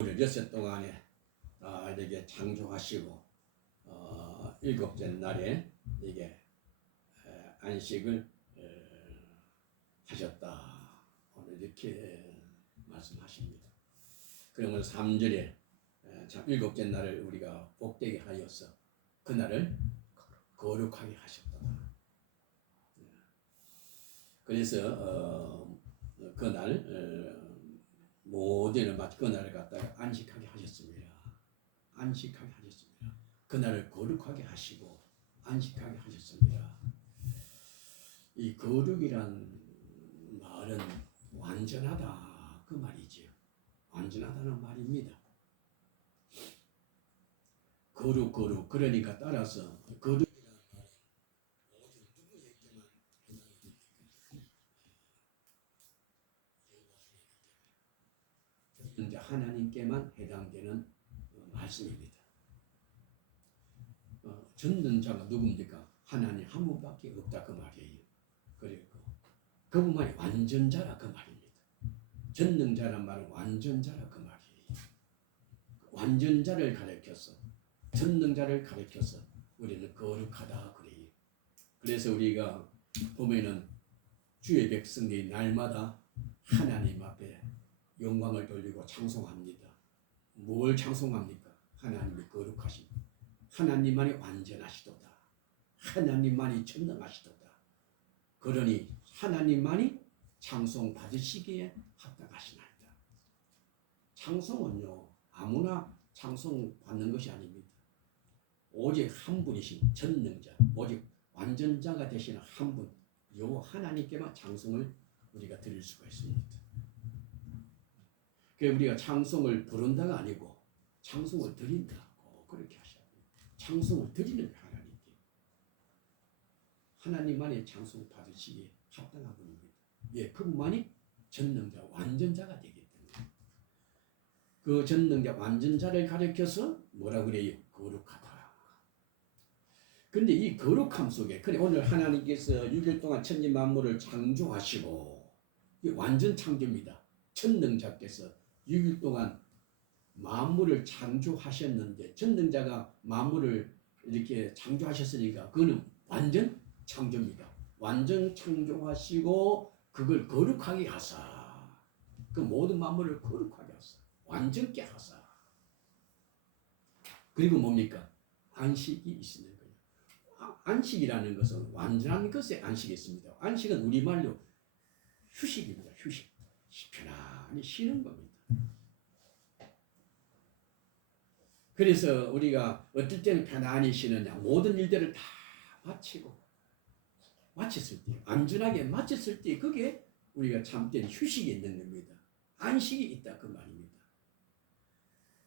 엿새 동안에 이렇게 창조하시고 일곱째 날에 이게 안식을 하셨다. 오늘 이렇게 말씀하십니다. 그러면 3절에 참 일곱째 날을 우리가 복되게 하여서 그날을 거룩하게 하셨다. 그래서 그날 모든 그날을 갖다가 안식하게 하셨습니다. 안식하게 하셨습니다. 그날을 거룩하게 하시고 안식하게 하셨습니다. 이 거룩이란 말은 완전하다 그 말이지요. 완전하다는 말입니다. 거룩 그러니까 따라서 거룩이라는 말은 오직 누구에게만 이제 하나님께만 해당되는 말씀입니다. 전능자가 누굽니까? 하나님 한 분밖에 없다 그 말이에요. 그리고 그분만이 완전자라 그 말입니다. 전능자란 말은 완전자라 그 말이에요. 완전자를 가리켜서 전능자를 가리켜서 우리는 거룩하다 그래요. 그래서 우리가 보면은 주의 백성들이 날마다 하나님 앞에 영광을 돌리고 창송합니다. 뭘 창송합니까? 하나님이 거룩하신 하나님만이 완전하시도다. 하나님만이 전능하시도다. 그러니 하나님만이 찬송 받으시기에 합당하시나이다. 찬송은요 아무나 찬송 받는 것이 아닙니다. 오직 한 분이신 전능자, 오직 완전자가 되시는 한 분, 요 하나님께만 찬송을 우리가 드릴 수가 있습니다. 그래서 우리가 찬송을 부른다가 아니고 찬송을 드린다고 그렇게 하셔야 돼요. 찬송을 드리는 하나님께 하나님만이 찬송 받으시기에 합당한 분입니다. 예, 그분만이 전능자, 완전자가 되기 때문에 그 전능자, 완전자를 가리켜서 뭐라 그래요? 거룩하다. 근데 이 거룩함 속에 그래 오늘 하나님께서 6일 동안 천지 만물을 창조하시고 이게 완전 창조입니다. 전능자께서 6일 동안 만물을 창조하셨는데 전능자가 만물을 이렇게 창조하셨으니까 그거는 완전 창조입니다. 완전 창조하시고 그걸 거룩하게 하사 그 모든 만물을 거룩하게 하사 완전케 하사 그리고 뭡니까? 안식이 있는 거예요. 안식이라는 것은 완전한 것에 안식이 있습니다. 안식은 우리말로 휴식입니다. 휴식. 편안히 쉬는 겁니다. 그래서 우리가 어떨 때는 편안히 쉬느냐 모든 일들을 다 마쳤을 때 안전하게 마쳤을 때 그게 우리가 참된 휴식이 있는 겁니다. 안식이 있다 그 말입니다.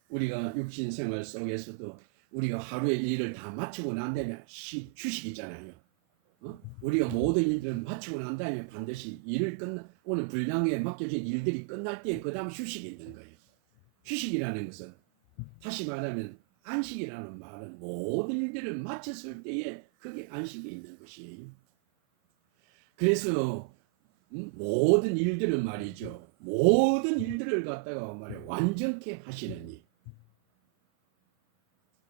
우리가 육신생활 속에서도 우리가 하루의 일을 다 마치고 난 다음에 휴식 있잖아요. 우리가 모든 일들을 마치고 난 다음에 반드시 일을 오늘 분량에 맡겨진 일들이 끝날 때 그 다음 휴식이 있는 거예요. 휴식이라는 것은 다시 말하면 안식이라는 말은 모든 일들을 마쳤을 때에 그게 안식이 있는 것이에요. 그래서 모든 일들을 말이죠. 모든 일들을 갖다가 말이야 완전케 하시는 일.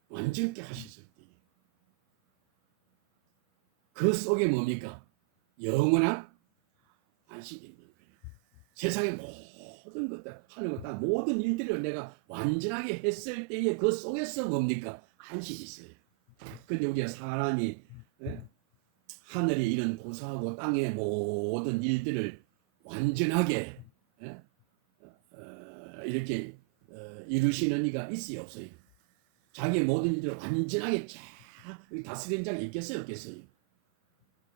완전케 하셨을 때 그 속에 뭡니까? 영원한 안식이 있는 거예요. 세상의 모든 것들 하는 것 다 모든 일들을 내가 완전하게 했을 때에 그 속에서 뭡니까? 안식이 있어요. 근데 우리가 사람이 하늘이 이런 고사하고 땅의 모든 일들을 완전하게 이렇게 이루시는 이가 있어요 없어요? 자기의 모든 일들을 완전하게 쫙 다스리는 자가 있겠어요 없겠어요?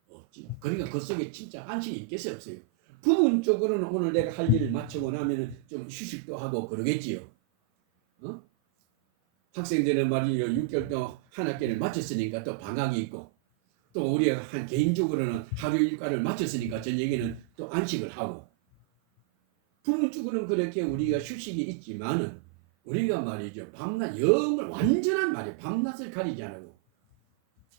없지. 그러니까 그 속에 진짜 안식이 있겠어요 없어요? 부분적으로는 오늘 내가 할 일을 마치고 나면은 좀 휴식도 하고 그러겠지요. 학생들은 말이요 6개월 동안 한 학기를 마쳤으니까 또 방학이 있고 또 우리가 한 개인적으로는 하루 일과를 마쳤으니까 저녁에는 또 안식을 하고 부분적으로는 그렇게 우리가 휴식이 있지만은 우리가 말이죠 밤낮 영을 완전한 말이에요. 밤낮을 가리지 않고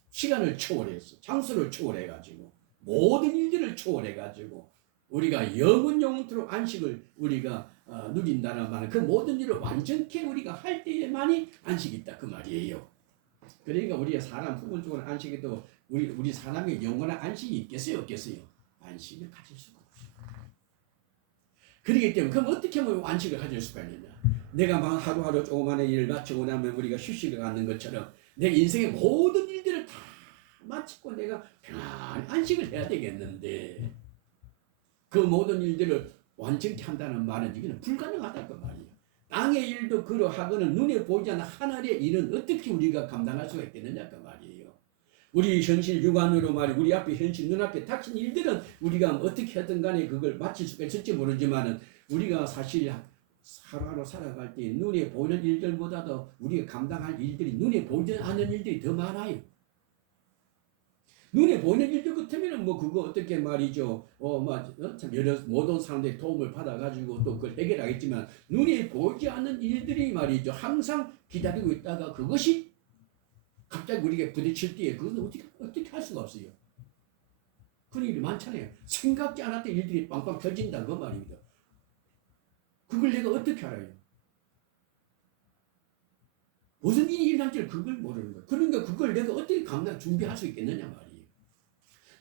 시간을 초월해서 장소를 초월해가지고 모든 일들을 초월해가지고 우리가 영원토록 안식을 우리가 누린다는 말은 그 모든 일을 완전케 우리가 할 때에만이 안식이 있다 그 말이에요. 그러니까 우리가 사람 부분적으로 안식에도 우리 사람의 영원한 안식이 있겠어요 없겠어요? 안식을 가질 수가 없어요. 그렇기 때문에 그럼 어떻게 하면 안식을 가질 수가 있느냐? 내가 막 하루하루 조그마한 일을 마치고 나면 우리가 휴식을 갖는 것처럼 내 인생의 모든 일들을 다 마치고 내가 편안히 안식을 해야 되겠는데 그 모든 일들을 완전히 한다는 말은 이거는 불가능하다 그 말이에요. 땅의 일도 그러하고는 눈에 보이지 않는 하늘의 일은 어떻게 우리가 감당할 수가 있겠느냐 그 말이에요. 우리 현실 육안으로 말이 우리 앞에 현실 눈앞에 닥친 일들은 우리가 어떻게 하든 간에 그걸 마칠 수가 있을지 모르지만은 우리가 사실 하루하루 살아갈 때 눈에 보이는 일들보다도 우리가 감당할 일들이 눈에 보이지 않는 일들이 더 많아요. 눈에 보이는 일들 같으면은 뭐 그거 어떻게 말이죠. 참 여러 모든 사람들의 도움을 받아가지고 또 그걸 해결하겠지만 눈에 보이지 않는 일들이 말이죠. 항상 기다리고 있다가 그것이 갑자기 우리에게 부딪힐 때에 그것은 어떻게 할 수가 없어요. 그런 일이 많잖아요. 생각지 않았던 일들이 빵빵 터진다 그 말입니다. 그걸 내가 어떻게 알아요? 무슨 일이 일어날지를 그걸 모르는 거예요. 그러니까 그걸 내가 어떻게 준비할 수 있겠느냐 말이에요.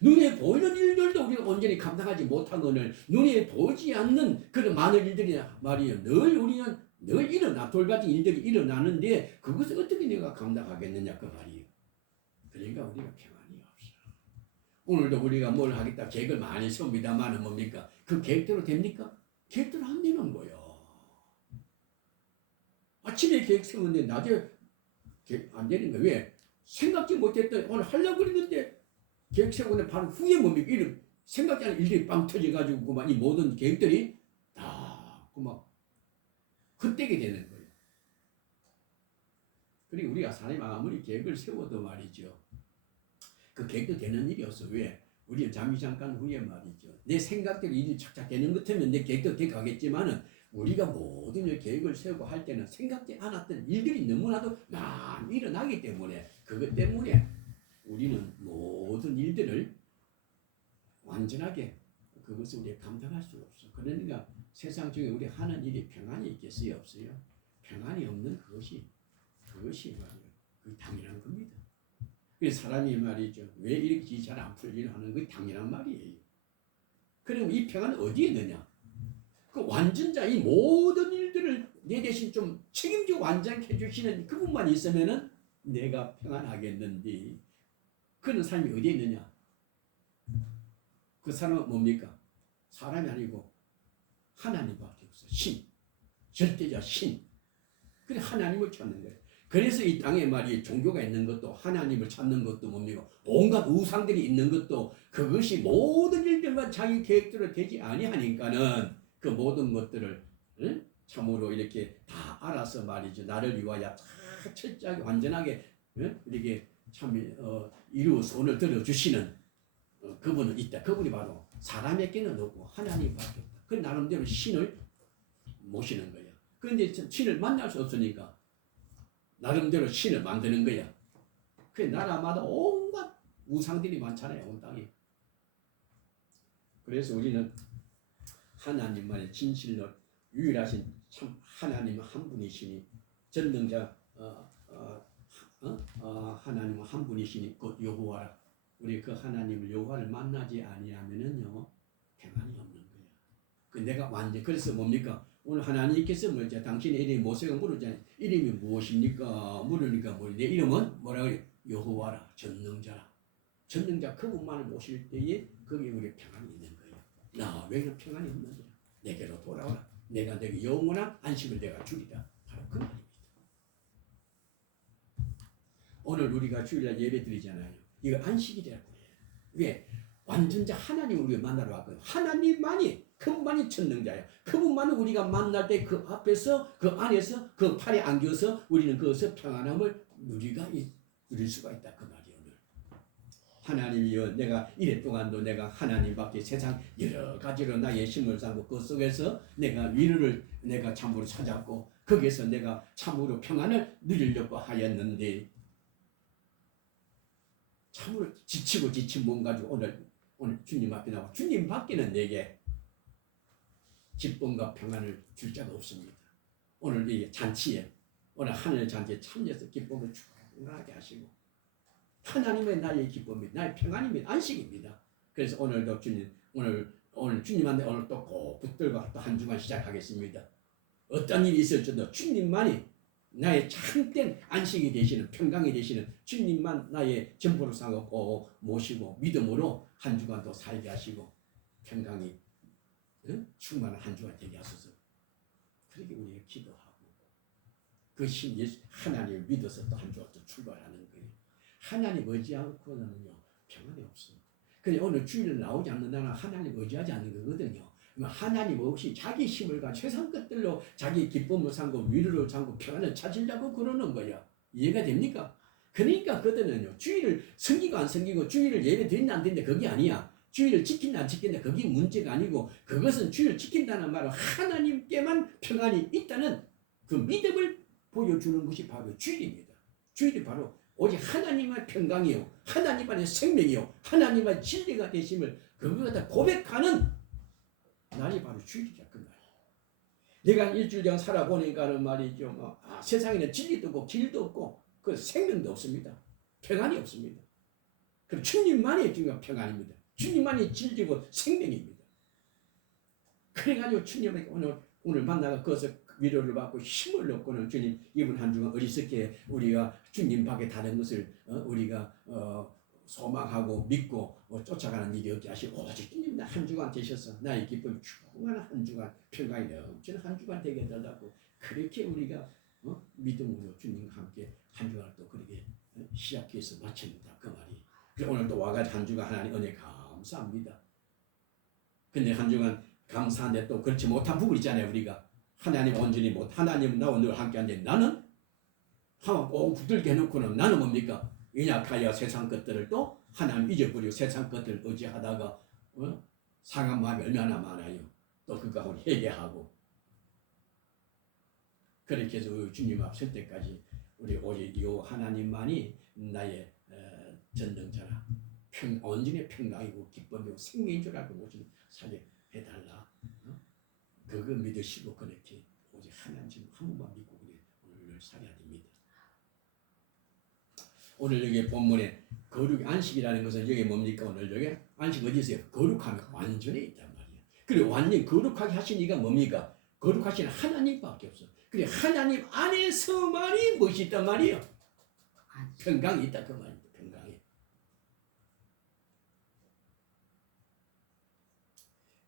눈에 보이는 일들도 우리가 온전히 감당하지 못한 것을 눈에 보이지 않는 그런 많은 일들이 말이에요. 우리는 늘 일어나 돌같은 일들이 일어나는데 그것을 어떻게 내가 감당하겠느냐 그 말이에요. 그러니까 우리가 평안이 없어. 오늘도 우리가 뭘 하겠다 계획을 많이 세웁니다만 뭡니까? 그 계획대로 됩니까? 계획대로 안 되는 거예요. 아침에 계획 세우는데 낮에 계획 안 되는 거예요. 왜? 생각지 못했던 오늘 하려고 그랬는데 계획 세우고 바로 후에 뭡니까? 이런 생각지 않은 일들이 빵 터져가지고 그만 이 모든 계획들이 다 그만 헛되게 되는 거예요. 그리고 우리가 사람이 아무리 계획을 세워도 말이죠. 그 계획도 되는 일이 없어. 왜? 우리는 잠깐 후에 말이죠. 내 생각대로 일이 착착 되는 것 같으면 내 계획도 돼 가겠지만은 우리가 모든 계획을 세우고 할 때는 생각지 않았던 일들이 너무나도 많이 일어나기 때문에 그것 때문에 우리는 모든 일들을 완전하게 그것을 우리가 감당할 수가 없어. 그러니까 세상 중에 우리 하는 일이 평안이 있겠어요? 없어요? 평안이 없는 그것이 말이에요. 그게 당연한 겁니다. 그래서 사람이 말이죠. 왜 이렇게 잘 안 풀리나 하는 게 당연한 말이에요. 그럼 이 평안은 어디에 있느냐? 그 완전자 이 모든 일들을 내 대신 좀 책임지고 완전히 해주시는 그분만 있으면은 내가 평안하겠는데 그런 사람이 어디에 있느냐? 그 사람은 뭡니까? 사람이 아니고 하나님밖에 없어. 신. 절대자 신. 그래 하나님을 찾는 거예요. 그래서 이 땅에 말이 종교가 있는 것도 하나님을 찾는 것도 뭡니까? 온갖 우상들이 있는 것도 그것이 모든 일들만 자기 계획대로 되지 아니하니까는 그 모든 것들을 참으로 이렇게 다 알아서 말이죠. 나를 위하여 다 철저하게 완전하게 이렇게 참 이루어서 오늘 들어주시는 그분은 있다. 그분이 바로 사람에게는 없고 하나님밖에 없다. 그 나름대로 신을 모시는 거야. 그런데 신을 만날 수 없으니까 나름대로 신을 만드는 거야. 그 나라마다 온갖 우상들이 많잖아요. 온 땅에. 그래서 우리는 하나님만의 진실로 유일하신 참 하나님 한 분이시니 전능자 하나님 한 분이시니 곧 여호와라. 우리 그 하나님을 여호와를 만나지 아니하면은요 평안이 없는 거야. 그 내가 완전 그래서 뭡니까? 오늘 하나님께서 뭐죠? 당신의 이름이 모세가 물었잖아요. 이름이 무엇입니까? 물으니까 내 이름은 뭐라고 해요? 여호와라. 전능자라. 전능자 그분만을 모실 때에 거기에 우리 평안이 있는 거예요. 나 왜 이런 평안이 없는 거야? 내게로 돌아오라. 내가 너에게 영원한 안식을 내가 주리라. 바로 그 말입니다. 오늘 우리가 주일날 예배 드리잖아요. 이거 안식이라고 해요. 왜? 완전자 하나님을 우리가 만나러 왔거든요. 하나님만이 그분만이 전능자예요. 그분만을 우리가 만날 때 그 앞에서 그 안에서 그 팔에 안겨서 우리는 그것을 평안함을 누릴 수가 있다 그 말이에요. 오늘 하나님이여 내가 이래 동안도 내가 하나님밖에 세상 여러 가지로 나의 힘을 쌓고 그 속에서 내가 위로를 내가 참으로 찾았고 거기에서 내가 참으로 평안을 누리려고 하였는데 참으로 지친 몸 가지고 오늘 주님 앞에 나와 주님 밖에는 내게 기쁨과 평안을 줄 자가 없습니다. 오늘 이 잔치에 오늘 하늘 잔치에 참여해서 기쁨을 충만하게 하시고 하나님의 나의 기쁨이 나의 평안입니다. 안식입니다. 그래서 오늘도 주님 오늘 주님한테 오늘 또 꼭 붙들고 또 한 주간 시작하겠습니다. 어떤 일이 있을지도 주님만이 나의 참된 안식이 되시는 평강이 되시는 주님만 나의 전부로 삼고 꼭 모시고 믿음으로 한 주간도 살게 하시고 평강이 충만한 한 주간 되게 하소서. 그렇게 우리가 기도하고 그 신 예수 하나님을 믿어서 또 한 주간 또 출발하는 거예요. 하나님 의지하고는요 평안이 없습니다. 그래 오늘 주일을 나오지 않는다는 하나님 의지하지 않는 거거든요. 하나님 없이 자기 힘을 가지고 세상 것들로 자기 기쁨을 삼고 위로를 삼고 평안을 찾으려고 그러는 거야. 이해가 됩니까? 그러니까 그들은요 주일을 섬기고 안 섬기고 주일을 예배 드린다 안 드린다 그게 아니야. 주일을 지킨다 안 지킨다 그게 문제가 아니고 그것은 주일을 지킨다는 말은 하나님께만 평안이 있다는 그 믿음을 보여주는 것이 바로 주일입니다. 주일이 바로 오직 하나님의 평강이요 하나님의 생명이요 하나님의 진리가 되심을 그걸 다 고백하는 날이 바로 주일이야. 그 날. 내가 일주일 전 살아보니까는 말이죠. 세상에는 진리도 없고 길도 없고 그 생명도 없습니다. 평안이 없습니다. 그럼 주님만이 중요한 평안입니다. 주님만이 진리고 생명입니다. 그래가지고 주님에게 오늘 만나가 거기서 위로를 받고 힘을 얻고는 주님 이번 한 주간 어리석게 우리가 주님 밖에 다른 것을 우리가 소망하고 믿고 쫓아가는 일이 없게 하시고 오직 주님 한 주간 되셔서 나의 기쁨이 충만한 한 주간 평강이 넘치는 한 주간 되게 해달라고 그렇게 우리가 믿음으로 주님과 함께 한 주간을 또 그렇게 시작해서 마칩니다. 그 말이. 그래서 오늘 또 와가지고 한 주간 하나님 은혜 감사합니다. 근데 한 주간 감사한데 또 그렇지 못한 부분 있잖아요. 우리가 하나님 온전히 못 하나님 나와 늘 함께한데 나는 한번 꼭 붙들게 해놓고는 나는 뭡니까? 연약하여 세상 것들을 또 하나님 잊어버리고 세상 것들을 의지하다가 상한 마음이 얼마나 많아요. 또 그거 회개하고 그렇게 해서 주님 앞 설 때까지 우리 오직 이 하나님만이 나의 전능자라 온전히 평강이고 기쁨이고 생명인 줄 알고 오직 살게 해달라. 그거 믿으시고 그렇게 오직 하나님 한 분만 믿고 오늘 살아야 됩니다. 오늘 여기 본문에 거룩 안식이라는 것은 여기 뭡니까? 오늘 여기 안식 어디 있어요? 거룩함이 완전히 있단 말이에요. 그리고 완전히 거룩하게 하신 이가 뭡니까? 거룩하신 하나님밖에 없어. 그래 하나님 안에서만이 무엇이 있단 말이에요? 평강이 있다 그 말입니다. 평강이.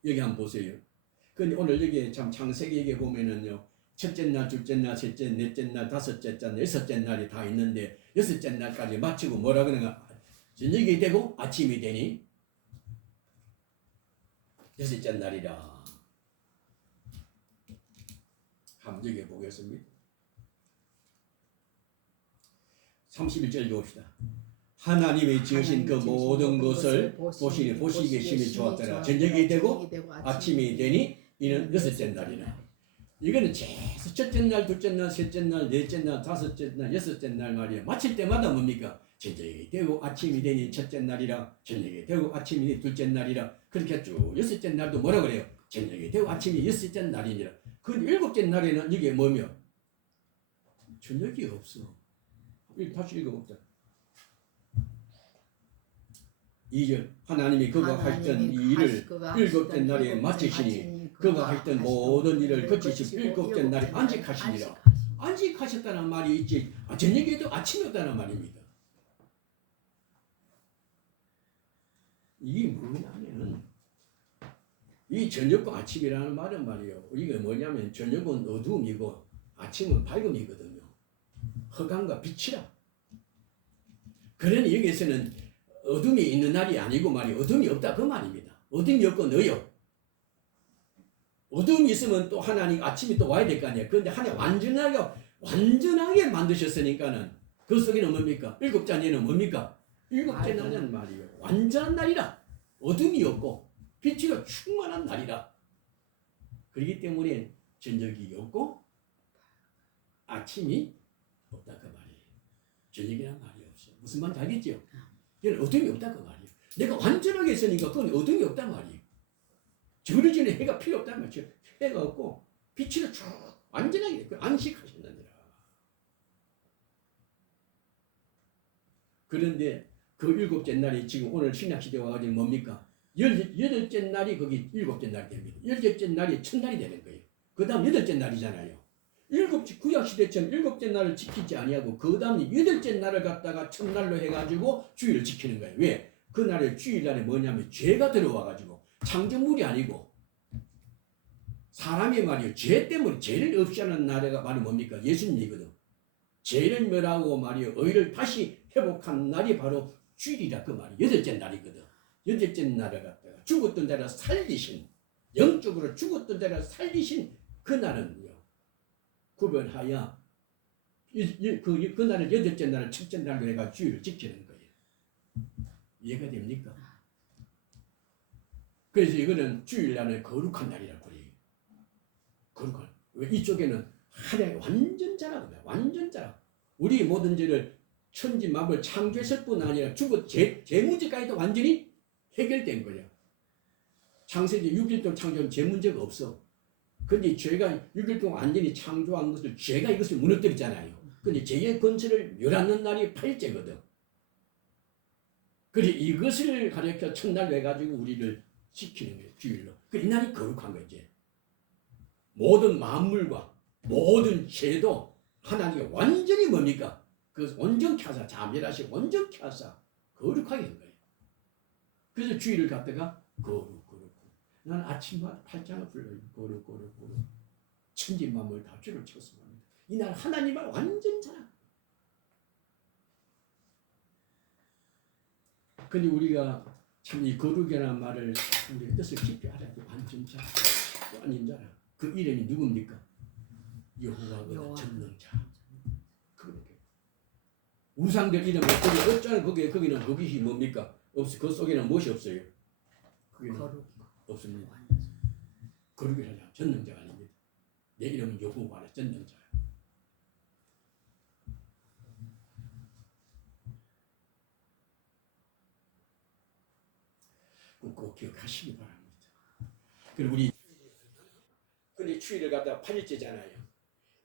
여기 한번 보세요. 근데 오늘 여기 참 창세기에 보면은요. 첫째 날, 둘째 날, 셋째, 넷째 날, 다섯째 날, 여섯째 날이 다 있는데 여섯째 날까지 마치고 뭐라 그러는가? 저녁이 되고 아침이 되니 여섯째 날이라. 한번 여기 보겠습니다. 31절 봅시다. 하나님이 지으신 그 모든 것을 보시기에 심히 좋았더라. 저녁이 되고 아침이 되니 이는 여섯째 날이라. 이거는 계속 첫째 날, 둘째 날, 셋째 날, 넷째 날, 다섯째 날, 여섯째 날 말이야. 마칠 때마다 뭡니까? 저녁이 되고 아침이 되니 첫째 날이라. 저녁이 되고 아침이 되니 둘째 날이라. 그렇게 쭉 여섯째 날도 뭐라 그래요? 저녁이 되고 아침이 여섯째 날이니라. 그 일곱째 날에는 이게 뭐며? 저녁이 없어. 다시 읽어봅시다. 2절 하나님이 그가 하셨던 이 일을 일곱째 날에 마치시니 그가 하셨던 모든 일을 거치시고 일곱째 날에 안식하시니라. 안식하셨다는 말이 있지 저녁에도 아침이었다는 말입니다. 이게 뭐냐면 이 저녁과 아침이라는 말은 말이에요. 이게 뭐냐면 저녁은 어두움이고 아침은 밝음이거든요. 허감과 빛이라. 그러니 여기서는 어둠이 있는 날이 아니고 말이에요. 어둠이 없다 그 말입니다. 어둠이 없고 너요. 어둠이 있으면 또 하나님 아침이 또 와야 될 거 아니에요. 그런데 하나님 완전하게 만드셨으니까는 그 속에는 뭡니까? 일곱째 날에는 뭡니까? 일곱째 날은 말이에요. 완전한 날이라. 어둠이 없고 빛으로 충만한 날이라. 그렇기 때문에 저녁이 없고 아침이 없다 그 말이에요. 저녁이란 말이 없어. 무슨 말인지 알겠죠? 이건 어둠이 없다 그 말이에요. 내가 완전하게 있으니까 그건 어둠이 없단 말이에요. 저러지는 해가 필요 없단 말이에요. 해가 없고 빛으로 쭉 완전하게 안식하셨느니라. 그런데 그 일곱째 날이 지금 오늘 신약시대 와가지고 뭡니까? 여덟째 날이 거기 일곱째 날이 됩니다. 여덟째 날이 첫날이 되는 거예요. 그 다음 여덟째 날이잖아요. 구약시대처럼 일곱째 날을 지키지 아니하고 그 다음 여덟째 날을 갖다가 첫날로 해가지고 주일을 지키는 거예요. 왜? 그날의 주일날에 뭐냐면 죄가 들어와가지고 창조물이 아니고 사람이 말이에요. 죄 때문에 죄를 없이 하는 날에가 바로 뭡니까? 예수님이거든. 죄를 멸하고 말이에요. 의를 다시 회복한 날이 바로 주일이라 그 말이 여덟째 날이거든. 여덟째 날을 갖다가 죽었던 자를 살리신, 영적으로 죽었던 자를 살리신 그날은요, 구별하여 그날을 여덟째 날을 첫째 날로 해가 주일을 지키는 거예요. 이해가 됩니까? 그래서 이거는 주일날은 거룩한 날이라고 그래요. 거룩한. 왜 이쪽에는 하나의 완전 자라거든요. 완전 자라. 우리 모든 죄를 천지 만물 창조했을 뿐 아니라 죄 문제까지도 완전히 해결된 거예요. 창세기 6일 동안 창조한 죄 문제가 없어. 근데 죄가 6일 동안 완전히 창조한 것을 죄가 이것을 무너뜨리잖아요. 근데 죄의 근처를 멸하는 날이 8제거든. 그래서 이것을 가르쳐 첫날로 해가지고 우리를 지키는 거예요. 주일로. 그 이날이 거룩한 거지. 모든 만물과 모든 죄도 하나님이 완전히 뭡니까? 그 온전케 하사, 자멸하시고 온전케 하사 거룩하게 한 거예요. 그래서 주일을 갖다가 거룩. 난 아침마다 팔짱을 불러요. 거룩. 천지 만물 다 주를 쳤습니다. 이날 하나님을 완전 자랑. 근데 우리가 참 이 거룩이라는 말을 우리의 뜻을 깊이 알아야 돼. 완전 자랑. 완전 자랑. 그 이름이 누굽니까? 여호와가 전능자. 그렇게. 우상들 이름을 거기 없잖아요. 거기는 거기시 뭡니까? 없어. 그 속에는 무엇이 없어요? 거기는 없습니다. 거룩이라는 전능자가 아닙니다. 내 이름은 여호와라 전능자야. 꼭 기억하시기 바랍니다. 그리고 우리 근데 주일을 갖다가 8일째잖아요.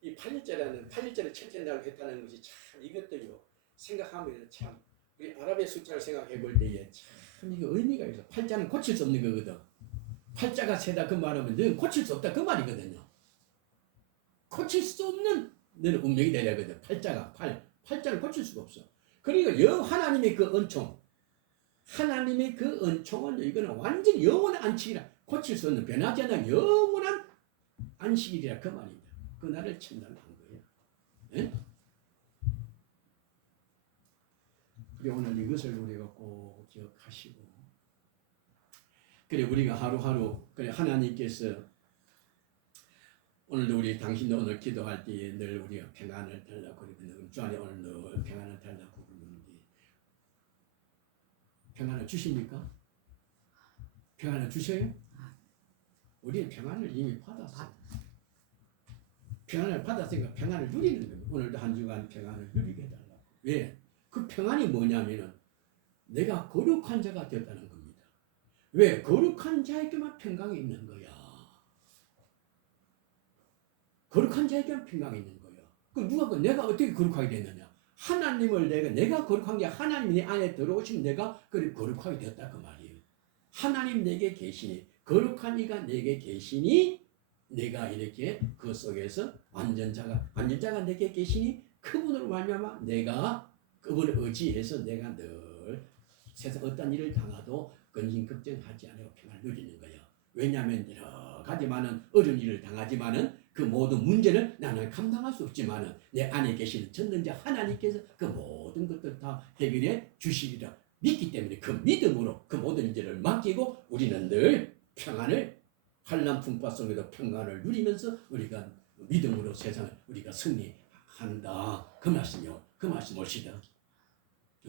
이 8일째를 첫째 날로 했다는 것이 참 이것도요. 생각하면 참 우리 아랍의 숫자를 생각해 볼 때에 참 이거 의미가 있어. 팔자는 고칠 수 없는 거거든. 팔자가 세다 그 말하면 너는 고칠 수 없다 그 말이거든요. 고칠 수 없는 너는 운명이 되려거든. 팔자를 고칠 수가 없어. 그러니까 하나님의 그 은총, 하나님의 그 은총은 이거는 완전히 영원한 안식이라 고칠 수 없는 변하지 않는 영원한 안식일이라 그 말입니다. 그날을 첫날로 한 거예요. 네? 그래 오늘 이것을 우리가 꼭 기억하시고 그래 우리가 하루하루 그래 하나님께서 오늘도 우리 당신도 오늘 기도할 때에 늘 우리가 평안을 달라고 그러는데 주 안에 오늘 늘 평안을 달라고 그러는데 평안을 주십니까? 평안을 주셔요? 우리는 평안을 이미 받았어. 평안을 받았으니까 평안을 누리는 겁니다. 오늘도 한 주간 평안을 누리게 해달라고. 왜? 그 평안이 뭐냐면은 내가 거룩한 자가 되었다는 겁니다. 왜? 거룩한 자에게만 평강이 있는 거야. 거룩한 자에게만 평강이 있는 거야. 그럼 내가 어떻게 거룩하게 됐느냐? 하나님을 내가 거룩한 게 하나님이 내 안에 들어오시면 내가 거룩하게 되었다 그 말이에요. 하나님 내게 계시니 거룩한 이가 내게 계시니 내가 이렇게 그 속에서 완전자가 내게 계시니 그분으로 말미암아 내가 그분을 의지해서 내가 늘 세상 어떤 일을 당하도 근심 걱정하지 않고 평안을 누리는 거예요. 왜냐하면 여러 가지 많은 어려운 일을 당하지만은 그 모든 문제를 나는 감당할 수 없지만은 내 안에 계시는 전능자 하나님께서 그 모든 것들 다 해결해 주시리라 믿기 때문에 그 믿음으로 그 모든 일들을 맡기고 우리는 늘 평안을 환난 풍파 속에도 평안을 누리면서 우리가 믿음으로 세상을 우리가 승리한다. 그 말씀이요. 그 말씀 옳시다.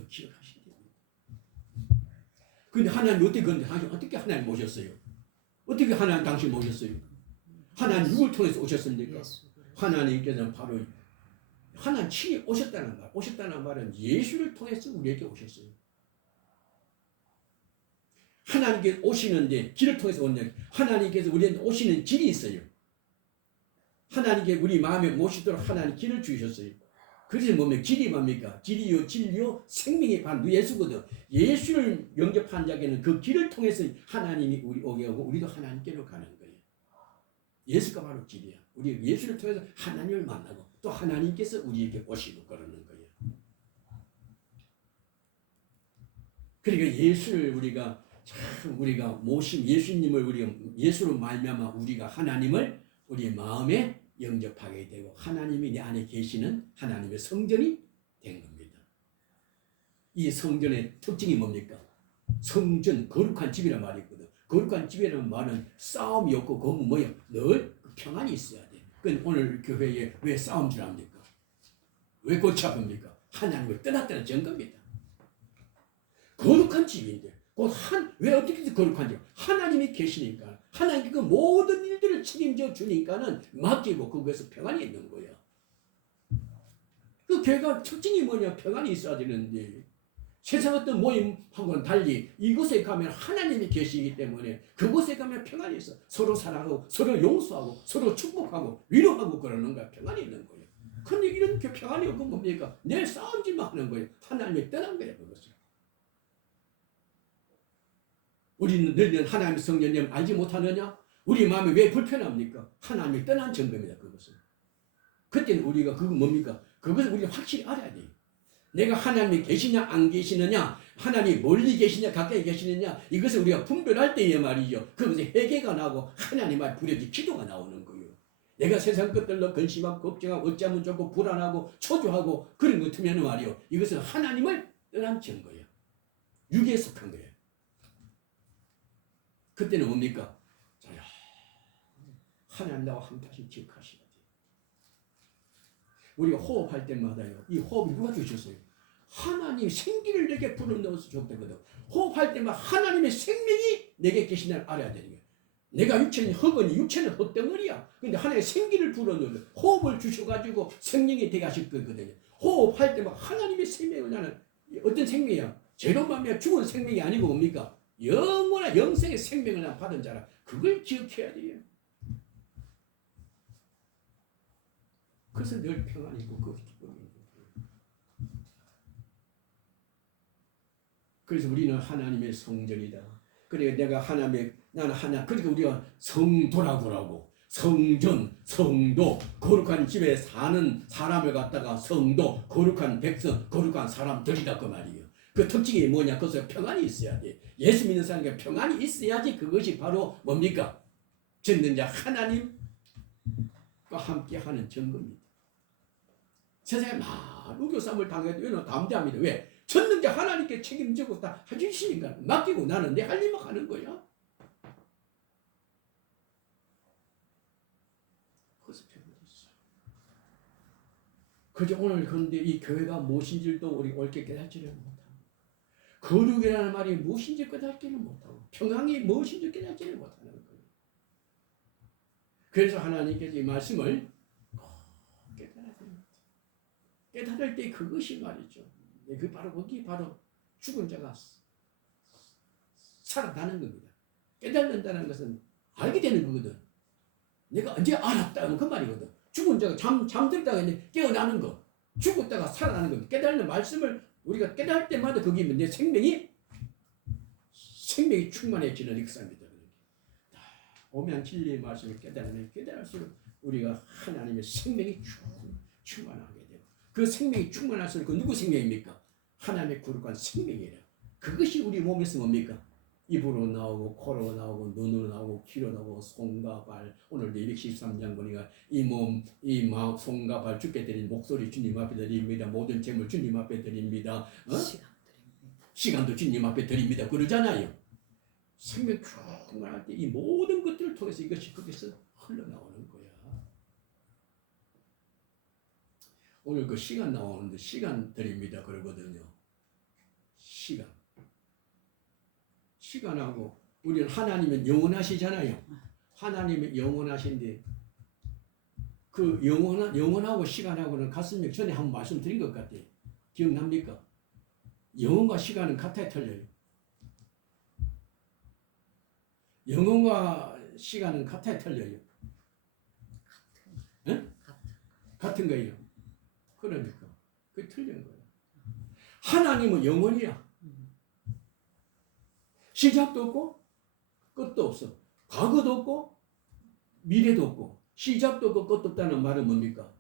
기억하시면 됩니다. 근데 하나님 어떻게 하나님 모셨어요? 어떻게 하나님 당신 모셨어요? 하나님 누굴 통해서 오셨습니까? 하나님께서는 바로 하나님 친히 오셨다는 말. 오셨다는 말은 예수를 통해서 우리에게 오셨어요. 하나님께 오시는데 길을 통해서 오는 하나님께서 우리한테 오시는 길이 있어요. 하나님께 우리 마음에 모시도록 하나님 길을 주셨어요. 그래서 뭐면 길이 뭡니까? 길이요 진리요 생명이 바로 예수거든. 예수를 영접한 자에게는 그 길을 통해서 하나님이 우리 오게 하고 우리도 하나님께로 가는 거예요. 예수가 바로 길이야. 우리 예수를 통해서 하나님을 만나고 또 하나님께서 우리에게 오시고 그러는 거예요. 그러니까 예수를 우리가 모신 예수님을 우리가 예수로 말미암아 우리가 하나님을 우리의 마음에 영접하게 되고 하나님이 내 안에 계시는 하나님의 성전이 된 겁니다. 이 성전의 특징이 뭡니까? 성전 거룩한 집이란 말이 있거든. 거룩한 집이라는 말은 싸움이 없고 거기 뭐예요? 늘 평안이 있어야 돼. 그건 오늘 교회에 왜 싸움질 합니까? 왜 골치 아픕니까? 하나님을 떠났다는 증거입니다. 거룩한 집인데 왜 어떻게 거룩한지 하나님이 계시니까 하나님이 그 모든 일들을 책임져 주니까는 맡기고 그것에서 평안이 있는 거야. 그 교회가 특징이 뭐냐? 평안이 있어야 되는데 세상 어떤 모임하고는 달리 이곳에 가면 하나님이 계시기 때문에 그곳에 가면 평안이 있어. 서로 사랑하고 서로 용서하고 서로 축복하고 위로하고 그러는 거야. 평안이 있는 거예요. 그런데 이런 평안이 없고 뭡니까? 내 싸움질만 하는 거예요. 하나님이 떠난 거예요. 그것을. 우리는 늘 하나님의 성령님 알지 못하느냐? 우리 마음이 왜 불편합니까? 하나님이 떠난 증거입니다. 그것은. 그때는 우리가 그건 뭡니까? 그것을 우리가 확실히 알아야 돼요. 내가 하나님이 계시냐 안 계시느냐, 하나님이 멀리 계시냐 가까이 계시느냐, 이것을 우리가 분별할 때에 말이죠. 그것이 회개가 나고 하나님 앞에 부르짖 기도가 나오는 거예요. 내가 세상 것들로 근심하고 걱정하고 어찌하면 좋고 불안하고 초조하고 그런 것 같으면 말이요. 이것은 하나님을 떠난 증거예요. 육에 속한 거예요. 그때는 뭡니까? 하나님 나와 함께하신 기억하셔야 돼요. 우리가 호흡할 때마다요. 이 호흡이 누가 주셨어요? 하나님 생기를 내게 불어넣어서 줬거든. 호흡할 때마다 하나님의 생명이 내게 계신다는 알아야 되는 거예요. 내가 육체는 흙은 육체는 흙덩어리야. 근데 하나님의 생기를 불어넣어서 호흡을 주셔가지고 생명이 되게 하실 거거든요. 호흡할 때마다 하나님의 생명을 나는 어떤 생명이야? 죄로만 죽은 생명이 아니고 뭡니까? 영원한 영생의 생명을 받은 자라. 그걸 기억해야 돼요. 그래서 늘 평안이 있고 그것이 기쁨이 있는 거예요. 그래서 우리는 하나님의 성전이다. 그래 내가 나는 하나. 그러니까 우리가 성도라고 하고 성전, 성도, 거룩한 집에 사는 사람을 갖다가 성도, 거룩한 백성, 거룩한 사람들이다 그 말이에요. 그 특징이 뭐냐? 그것에 평안이 있어야 돼. 예수 믿는 사람에게 평안이 있어야지 그것이 바로 뭡니까? 짓는 자 하나님과 함께하는 증거입니다. 세상에 많은 우겨쌈을 당해도 이는 담대합니다. 왜? 전능자 하나님께 책임지고 다 해주시니까 맡기고 나는 내 할 일만 하는 거야. 그래서 평안이 있어. 그저 오늘 그런데 이 교회가 무엇인지도 우리 옳게 깨닫지를 못하고 거룩이라는 말이 무엇인지 깨닫지를 못하고 평안이 무엇인지 깨닫지를 못하는 거예요. 그래서 하나님께서 이 말씀을 깨달아야 됩니다. 깨달을 때 그것이 말이죠. 그 바로 거기 바로 죽은 자가 살아나는 겁니다. 깨닫는다는 것은 알게 되는 거거든. 내가 언제 알았다는 그 말이거든. 죽은 자가 잠들다가 깨어나는 거, 죽었다가 살아나는 겁니다. 깨달는 말씀을 우리가 깨달을 때마다 거기 내 생명이 충만해지는 역사입니다. 오면 진리의 말씀을 깨달으면 깨달을수록 우리가 하나님의 생명이 충만하게 되고 그 생명이 충만할수록 그 누구 생명입니까? 하나님의 거룩한 생명이라. 그것이 우리 몸에서 뭡니까? 입으로 나오고 코로 나오고 눈으로 나오고 귀로 나오고 손과 발. 오늘도 213장 보니까 이 몸, 이 마음, 손과 발 주께 드린 목소리 주님 앞에 드립니다. 모든 재물 주님 앞에 드립니다. 시간도 주님 앞에 드립니다. 그러잖아요. 생명 충만할 때 이 모든 것들을 통해서 이것이 거기서 흘러나오는 거야. 오늘 그 시간 나오는데 시간 드립니다. 그러거든요. 시간하고 우리는 하나님은 영원하시잖아요. 하나님은 영원하신데 그 영원하고 시간하고는 같습니까? 전에 한번 말씀드린 것 같아요. 기억납니까? 영원과 시간은 같아야 틀려요. 영혼과 시간은 같아야 틀려요. 예? 같은 거예요. 그러니까 그게 틀린 거예요. 하나님은 영원이야. 시작도 없고 끝도 없어. 과거도 없고 미래도 없고 시작도 없고 끝도 없다는 말은 뭡니까?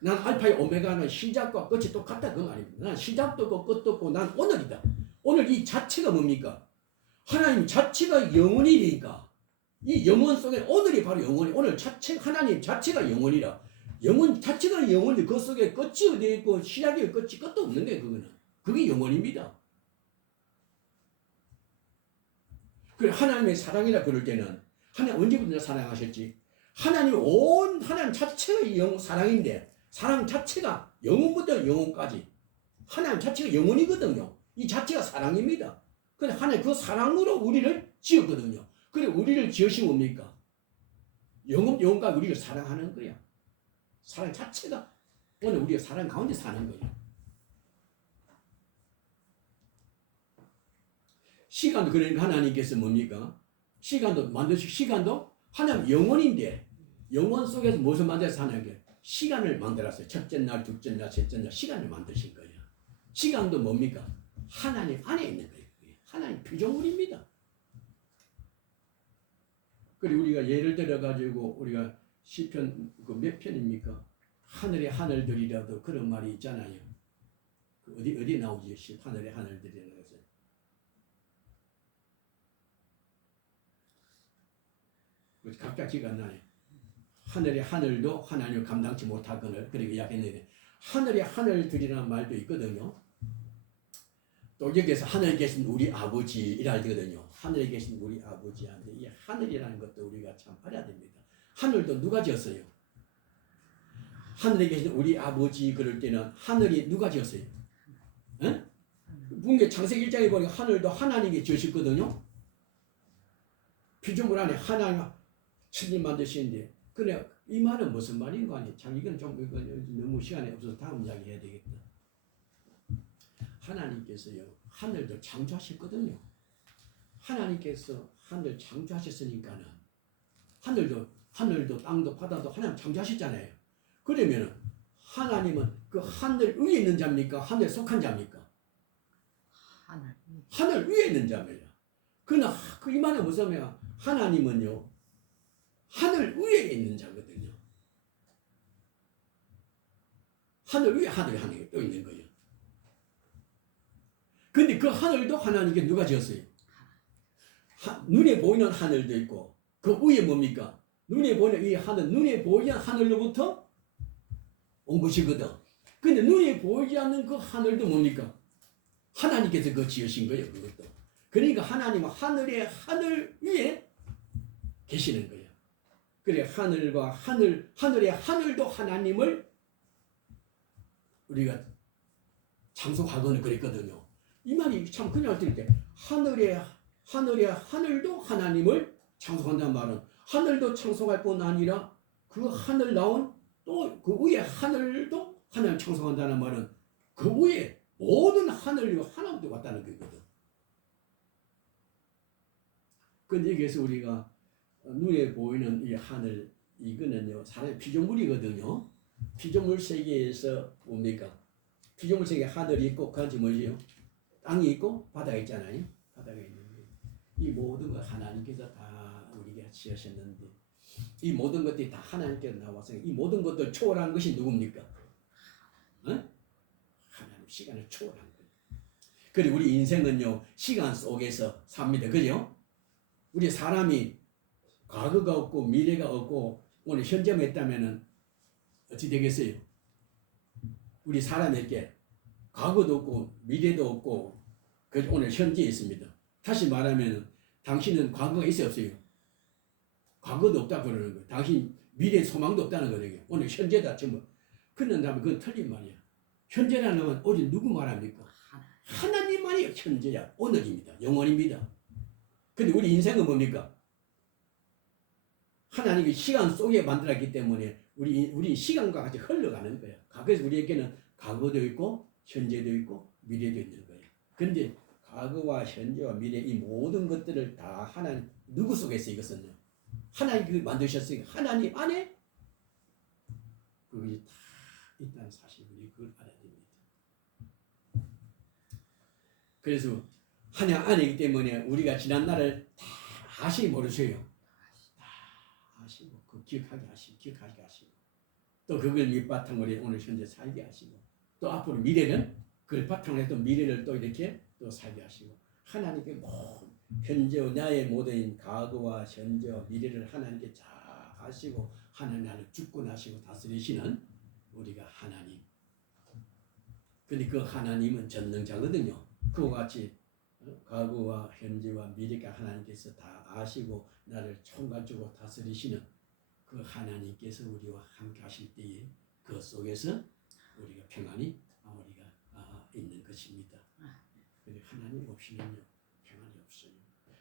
난 알파의 오메가는 시작과 끝이 똑같다 그 말입니다. 난 시작도 없고 끝도 없고 난 오늘이다. 오늘 이 자체가 뭡니까? 하나님 자체가 영원이니까 이 영원 속에 오늘이 바로 영원이 오늘 자체 하나님 자체가 영원이라 영원 자체가 영원이 그 속에 끝이 어디 있고 시작이 끝이 끝도 없는 게 그거는 그게 영원입니다. 그래 하나님의 사랑이라 그럴 때는 하나님 언제부터 사랑하셨지? 하나님 온 하나님 자체가 사랑인데 사랑 자체가 영원부터 영원까지 하나님 자체가 영원이거든요. 이 자체가 사랑입니다. 근데 하나님 그 사랑으로 우리를 지었거든요. 그래 우리를 지으신 뭡니까? 영원까지 우리를 사랑하는 거야. 사랑 자체가 오늘 우리가 사랑 가운데 사는 거야. 시간도 그러니까 하나님께서 뭡니까? 시간도 만드시고 시간도 하나님 영원인데 영원 속에서 무엇을 만들어서 사는 게 시간을 만들었어요. 첫째 날, 둘째 날, 셋째 날 시간을 만드신 거예요. 시간도 뭡니까? 하나님 안에 있는 거예요. 하나님 피조물입니다. 그리고 우리가 예를 들어 가지고 우리가 시편 그 몇 편입니까? 하늘의 하늘들이라도 그런 말이 있잖아요. 그 어디 나오지? 하늘의 하늘들이라는 것은 각자 기가 안 나네. 하늘의 하늘도 하나님을 감당치 못하거늘 그렇게 이야기했는데 하늘의 하늘들이라는 말도 있거든요. 또 여기에서 하늘에 계신 우리 아버지이라 하거든요. 하늘에 계신 우리 아버지한테 이 하늘이라는 것도 우리가 참 알아야 됩니다. 하늘도 누가 지었어요? 하늘에 계신 우리 아버지 그럴 때는 하늘이 누가 지었어요? 에? 분명 창세기 1장에 보니까 하늘도 하나님이 지으셨거든요. 피조물 안에 하나님 천일 만드시는데 그래 이 말은 무슨 말인 거 아니에요? 참 이건 좀 너무 시간이 없어서 다음 이야기 해야 되겠다. 하나님께서요 하늘도 창조하셨거든요. 하나님께서 하늘 창조하셨으니까는 하늘도 땅도 바다도 하나님 창조하셨잖아요. 그러면은 하나님은 그 하늘 위에 있는 자입니까? 하늘에 속한 자입니까? 하늘 위에 있는 자입니다. 그러나 이 말은 무슨 말이야? 하나님은요 하늘 위에 있는 자거든요. 하늘 위에 하늘이 또 있는 거예요. 근데 그 하늘도 하나님께 누가 지었어요? 눈에 보이는 하늘도 있고 그 위에 뭡니까? 눈에 보이는 이 하늘, 눈에 보이는 하늘로부터 온 것이거든. 근데 눈에 보이지 않는 그 하늘도 뭡니까? 하나님께서 그 지으신 거예요. 그것도. 그러니까 하나님은 하늘의 하늘 위에 계시는 거예요. 그래 하늘과 하늘의 하늘도 하나님을 우리가 창속하거나 그랬거든요. 이 말이 참 그냥 들을 때 하늘의 하늘도 하나님을 창속한다는 말은 하늘도 창속할 뿐 아니라 그 하늘 나온 또 그 위에 하늘도 하나님 창속한다는 말은 그 위에 모든 하늘이 하나도 왔다는 거거든. 근데 여기서 우리가 눈에 보이는 이 하늘 이거는요 사람의 피조물이거든요. 피조물 세계에서 뭡니까? 피조물 세계 하늘이 있고 그한지 뭐지요? 땅이 있고 바다가 있잖아요. 바다가 있는데 이 모든 것 하나님께서 다 우리가 지으셨는데 이 모든 것들이 다 하나님께서 나와서 이 모든 것들 초월한 것이 누굽니까? 어? 하나님 시간을 초월한 거예요. 그리고 우리 인생은요 시간 속에서 삽니다. 그죠? 우리 사람이 과거가 없고 미래가 없고 오늘 현재만 있다면은 어찌 되겠어요? 우리 사람에게 과거도 없고 미래도 없고 오늘 현재에 있습니다. 다시 말하면 당신은 과거가 있어요 없어요? 과거도 없다 그러는 거예요. 당신 미래 소망도 없다는 거예요. 오늘 현재다 전부. 그런다면 그건 틀린 말이야. 현재라는 건 오직 누구 말합니까? 하나님만이 현재야. 오늘입니다. 영원입니다. 근데 우리 인생은 뭡니까? 하나님이 시간 속에 만들었기 때문에 우리 시간과 같이 흘러가는 거야. 그래서 우리에게는 과거도 있고 현재도 있고 미래도 있는 거예요. 그런데 과거와 현재와 미래 이 모든 것들을 다 하나님 누구 속에서 이것은요? 하나님이 만드셨으니까 하나님 안에 그것이 다 있다는 사실 우리 그걸 알아야 됩니다. 그래서 하나님 안이기 때문에 우리가 지난 날을 다 아시 모르셔요. 다 아시고 그 기억하게 하시고 또 그걸 밑바탕으로 오늘 현재 살게 하시고 또 앞으로 미래는 그걸 바탕으로 또 미래를 또 이렇게 또 살게 하시고 하나님께 현재와 나의 모든 과거와 현재와 미래를 하나님께 잘 하시고 하나님 안에 주권하시고 다스리시는 우리가 하나님. 근데 그 하나님은 전능자거든요. 그와 같이 과거와 현재와 미래가 하나님께서 다 아시고 나를 총괄적으로 다스리시는 그 하나님께서 우리와 함께 하실 때에 그 속에서 우리가 평안이 우리가 있는 것입니다. 근데 하나님 없이는요 평안이 없어요.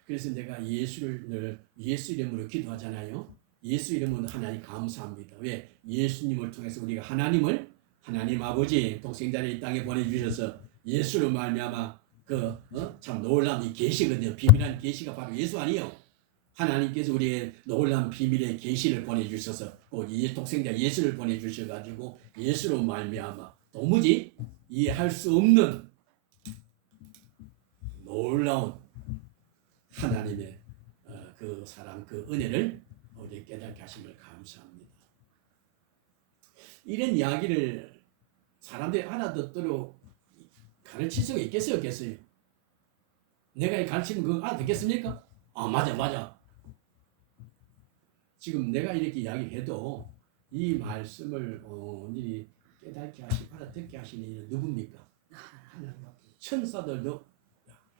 그래서 내가 예수를 늘 예수 이름으로 기도하잖아요. 예수 이름으로 하나님 감사합니다. 왜? 예수님을 통해서 우리가 하나님 아버지 독생자를 이 땅에 보내주셔서 예수로 말미암아 참 놀라운 이 계시거든요. 비밀한 계시가 바로 예수 아니에요. 하나님께서 우리의 놀라운 비밀의 계시를 보내주셔서 이 독생자 예수를 보내주셔가지고 예수로 말미암아 도무지 이해할 수 없는 놀라운 하나님의 그 사랑 그 은혜를 우리 깨닫게 하신 걸 감사합니다. 이런 이야기를 사람들이 알아듣도록 가르칠 수가 있겠어요? 없겠어요? 내가 가르치면 그거 알아듣겠습니까? 맞아. 지금 내가 이렇게 이야기해도 이 말씀을 깨닫게 하시고 알아듣게 하시는 이는 누굽니까? 하나님밖에. 천사들도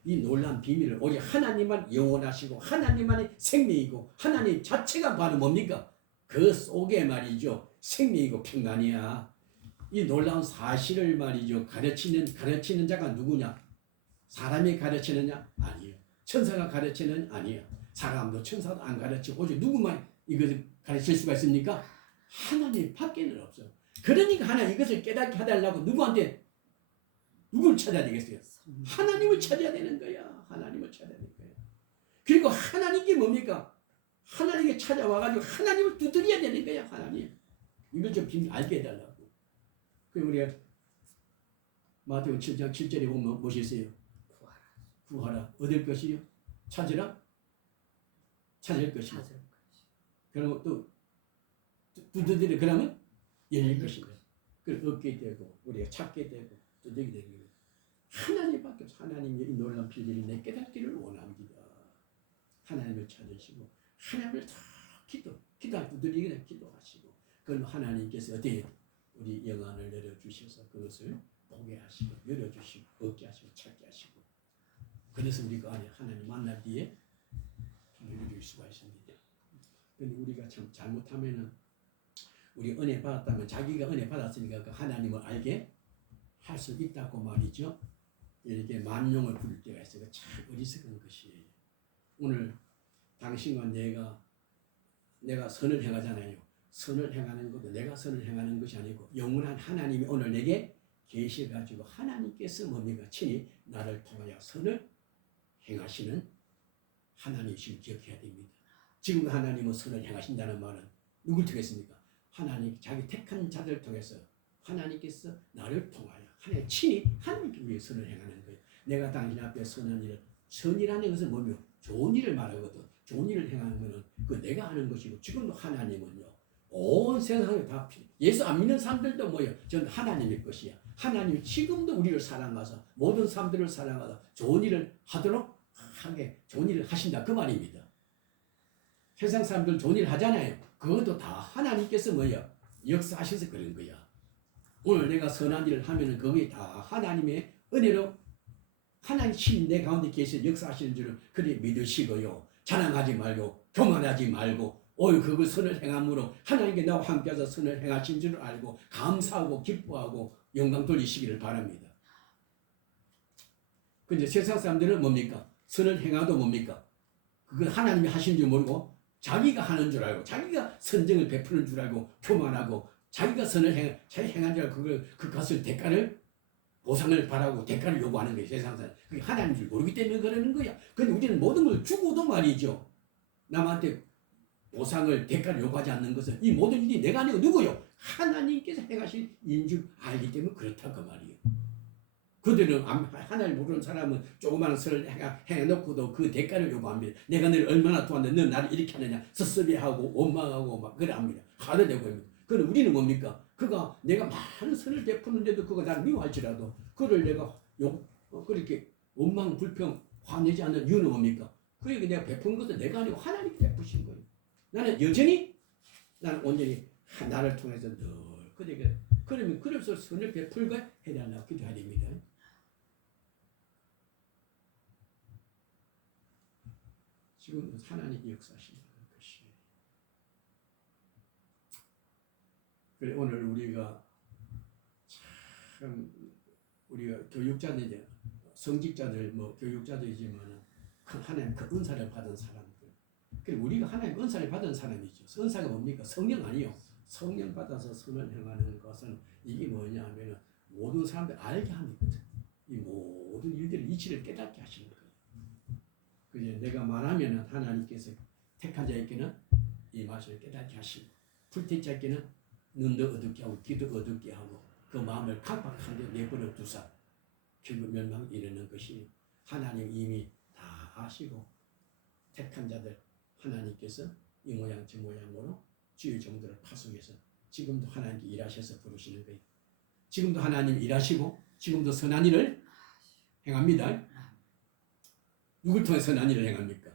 이 놀라운 비밀을 오직 하나님만 영원하시고 하나님만이 생명이고 하나님 자체가 바로 뭡니까? 그 속에 말이죠. 생명이고 평안이야. 이 놀라운 사실을 말이죠. 가르치는 자가 누구냐? 사람이 가르치느냐? 아니에요. 천사가 가르치는 아니에요. 사람도 천사도 안 가르치고 오직 누구만 이것을 가르칠 수가 있습니까? 하나님 밖에는 없어요. 그러니까 하나님 이것을 깨닫게 해달라고 누구를 찾아야 되겠어요? 하나님을 찾아야 되는 거야. 하나님을 찾아야 되는 거야. 그리고 하나님께 뭡니까? 하나님께 찾아와가지고 하나님을 두드려야 되는 거야. 하나님. 이걸 좀 알게 해달라고. 그리고 우리가 마태복음 7장 7절에 보면 무엇이 있어요? 구하라. 얻을 것이요? 찾으라? 찾을 것이요. 그러면 또 두드리라. 그러면 열릴 것이다. 그걸 얻게 되고 우리가 찾게 되고 두드리게 되는 거예요. 하나님밖에 없어. 하나님의 이 놀라운 비밀을 내 깨닫기를 원합니다. 하나님을 찾으시고 하나님을 더 기도할 두드리기를 기도하시고 그럼 하나님께서 어떻게 우리 영안을 열어주셔서 그것을 보게 하시고 열어주시고 얻게 하시고 찾게 하시고 그래서 우리 그 안에 하나님 만날 뒤에 누릴 수가 있습니다. 그런데 우리가 참 잘못하면은 우리 은혜 받았다면 자기가 은혜 받았으니까 그 하나님을 알게 할 수 있다고 말이죠. 이렇게 만용을 부릴 때가 있어요. 참 어리석은 것이에요. 오늘 당신과 내가 선을 행하잖아요. 선을 행하는 것도 내가 선을 행하는 것이 아니고 영원한 하나님이 오늘 내게 계셔가지고 하나님께서 뭡니까? 친히 나를 통하여 선을 행하시는 하나님이심을 기억해야 됩니다. 지금 하나님은 선을 행하신다는 말은 누굴 통했습니까? 하나님 자기 택한 자들을 통해서 하나님께서 나를 통하여 하나님 친히 하나님께 위해 선을 행하는 거예요. 내가 당신 앞에 선한 일을 선이라는 것은 뭐며 좋은 일을 말하거든. 좋은 일을 행하는 것은 그 내가 하는 것이고 지금도 하나님은요. 온 세상에 다 예수 안 믿는 사람들도 뭐예요? 전 하나님의 것이야. 하나님이 지금도 우리를 사랑하사 모든 사람들을 사랑하사 좋은 일을 하도록 좋은 일을 하신다 그 말입니다. 세상 사람들 좋은 일 하잖아요. 그것도 다 하나님께서 뭐예요? 역사하셔서 그런 거야. 오늘 내가 선한 일을 하면은 그게 다 하나님의 은혜로 하나님 신 내 가운데 계셔 역사하시는 줄을 그리 믿으시고요. 자랑하지 말고 교만하지 말고 오늘 그걸 선을 행함으로 하나님께 나와 함께하사 선을 행하신 줄을 알고 감사하고 기뻐하고 영광 돌리시기를 바랍니다. 근데 세상 사람들은 뭡니까? 선을 행하도 뭡니까? 그걸 하나님이 하신 줄 모르고 자기가 하는 줄 알고 자기가 선정을 베푸는 줄 알고 교만하고 자기가 선을 행한 줄 알고 그것을 대가를 보상을 바라고 대가를 요구하는 거예요. 세상 사람. 그게 하나님인 줄 모르기 때문에 그러는 거야. 근데 우리는 모든 걸 주고도 말이죠. 남한테 보상을 대가를 요구하지 않는 것은 이 모든 일이 내가 아니고 누구요? 하나님께서 행하신 인 줄 알기 때문에 그렇다 그 말이에요. 그들은 하나님을 모르는 사람은 조그마한 선을 해놓고도 그 대가를 요구합니다. 내가 너를 얼마나 도왔는데 너 나를 이렇게 하느냐 섭섭해하고 원망하고 막 그래 합니다. 화를 내고 합니다. 그럼 우리는 뭡니까? 그가 내가 많은 선을 베푸는데도 그가 나를 미워할지라도 그를 내가 그렇게 원망 불평 화내지 않는 이유는 뭡니까? 그러니까 내가 베푼 것은 내가 아니고 하나님이 베푸신 거예요. 나는 여전히 나는 온전히 나를 통해서 늘 그에게 그러면 그래서 선을 베풀고 해달라고 기도해야 됩니다. 지금 하나님이 역사하신다는 것이. 그래 오늘 우리가 참 우리가 교육자들 성직자들 뭐 교육자들이지만 하나님 그 은사를 받은 사람들. 그리고 우리가 하나님 은사를 받은 사람이죠. 은사가 뭡니까? 성령 아니요. 성령 받아서 선을 행하는 것은 이게 뭐냐 하면 모든 사람들 알게 합니다. 이 모든 일들의 이치를 깨닫게 하시는 거예요. 그래 내가 말하면 하나님께서 택한 자에게는 이 맛을 깨닫게 하시고 불택 자에게는 눈도 어둡게 하고 귀도 어둡게 하고 그 마음을 강박한 데 내버려 두사 결국 멸망 이르는 것이 하나님 이미 다 아시고 택한 자들 하나님께서 이 모양 저 모양으로 주의 종들을 파송해서 지금도 하나님께 일하셔서 부르시는 거예요. 지금도 하나님 일하시고 지금도 선한 일을 행합니다. 누굴 통해 선한 일을 행합니까?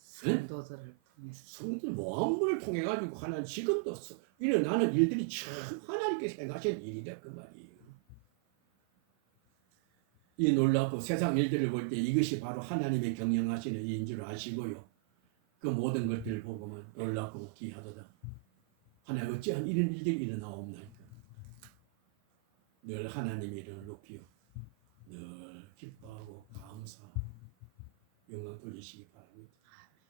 성도들을 통해서. 성도들 마음을 통해 가지고 하나님 지금도 일어나는 일들이 참 하나님께서 행하신 일이다 그 말이에요. 이 놀랍고 세상 일들을 볼 때 이것이 바로 하나님의 경영하시는 일인 줄 아시고요. 그 모든 것들을 보고만 놀랍고 기이하도다. 하나님 어찌한 이런 일들이 일어나옵나이까. 늘 하나님의 이름을 높이어 늘 기뻐하고 감사하고 영광 돌리시기 바랍니다.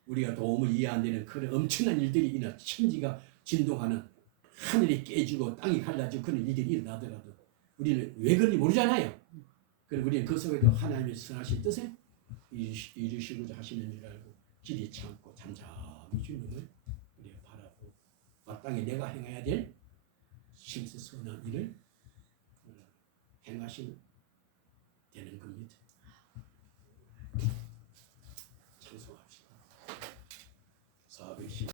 우리가 도움을 이해 안 되는 그런 엄청난 일들이 일어나 천지가 진동하는 하늘이 깨지고 땅이 갈라지고 그런 일들이 일어나더라도 우리는 왜 그런지 모르잖아요. 그리고 우리는 그 속에도 하나님의 선하신 뜻에 이루시고자 하시는 줄 알고 길이 참고 잠잠히 주님을 우리가 바라보고 마땅히 내가 행해야 될 심스 선한 일을 행하시는 되는 겁니다.